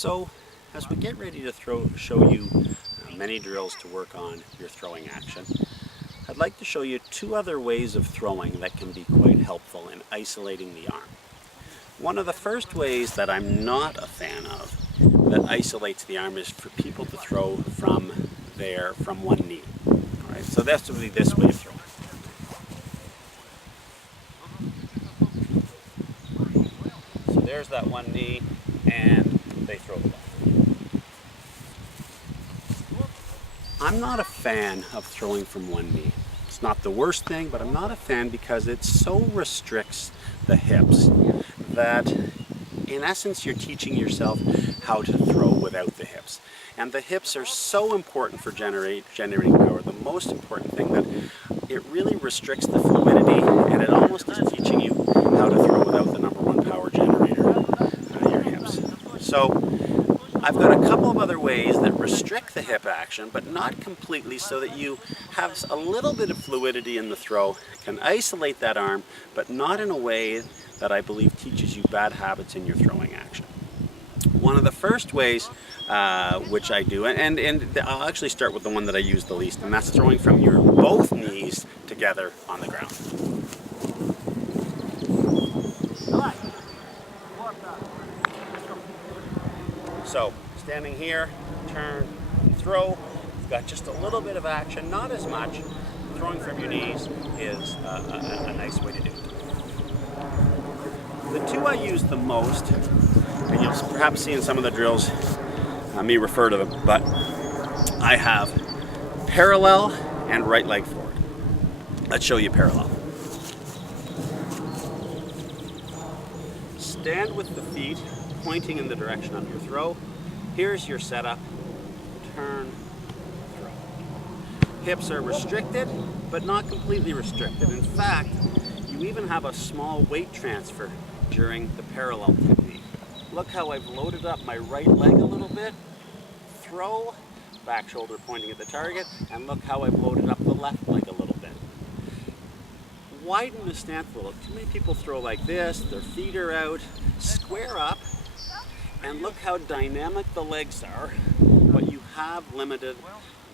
So as we get ready to show you many drills to work on your throwing action, I'd like to show you two other ways of throwing that can be quite helpful in isolating the arm. One of the first ways that I'm not a fan of that isolates the arm is for people to throw from one knee. All right, so that's really this way of throwing. So there's that one knee, and they throw the ball. I'm not a fan of throwing from one knee. It's not the worst thing, but I'm not a fan because it so restricts the hips that in essence you're teaching yourself how to throw without the hips. And the hips are so important for generating power. The most important thing that it really restricts the fluidity, and it almost is teaching you how to throw without the number one power generator, your hips. So I've got a couple of other ways that restrict the hip action, but not completely, so that you have a little bit of fluidity in the throw, can isolate that arm, but not in a way that I believe teaches you bad habits in your throwing action. One of the first ways which I do, and I'll actually start with the one that I use the least, and that's throwing from your both knees together on the ground. So, standing here, turn, throw. You've got just a little bit of action, not as much. Throwing from your knees is a nice way to do it. The two I use the most, and you'll perhaps see in some of the drills me refer to them, but I have parallel and right leg forward. Let's show you parallel. Stand with the feet pointing in the direction of your throw. Here's your setup. Turn, throw. Hips are restricted, but not completely restricted. In fact, you even have a small weight transfer during the parallel technique. Look how I've loaded up my right leg a little bit. Throw, back shoulder pointing at the target, and look how I've loaded up the left leg a little bit. Widen the stance a little. Too many people throw like this, their feet are out. Square up, and look how dynamic the legs are, but you have limited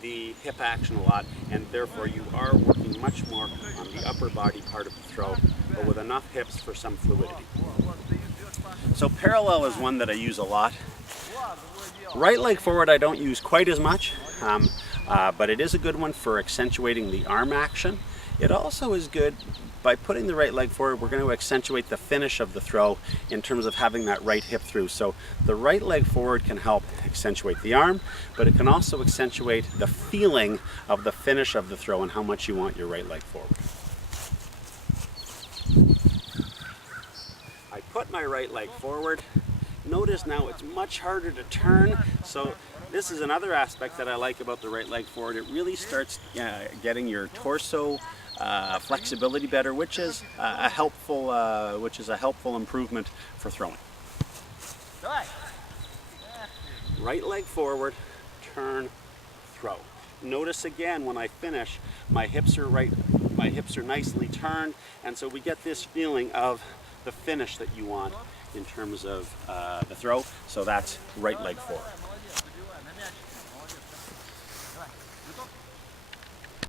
the hip action a lot, and therefore you are working much more on the upper body part of the throw, but with enough hips for some fluidity. So parallel is one that I use a lot. Right leg forward I don't use quite as much, but it is a good one for accentuating the arm action. It also is good by putting the right leg forward. We're going to accentuate the finish of the throw in terms of having that right hip through. So the right leg forward can help accentuate the arm, but it can also accentuate the feeling of the finish of the throw and how much you want your right leg forward. I put my right leg forward. Notice now it's much harder to turn, so this is another aspect that I like about the right leg forward. It really starts getting your torso flexibility better, which is a helpful improvement for throwing. Right leg forward, turn, throw. Notice again when I finish, my hips are nicely turned, and so we get this feeling of the finish that you want in terms of the throw. So that's right leg forward.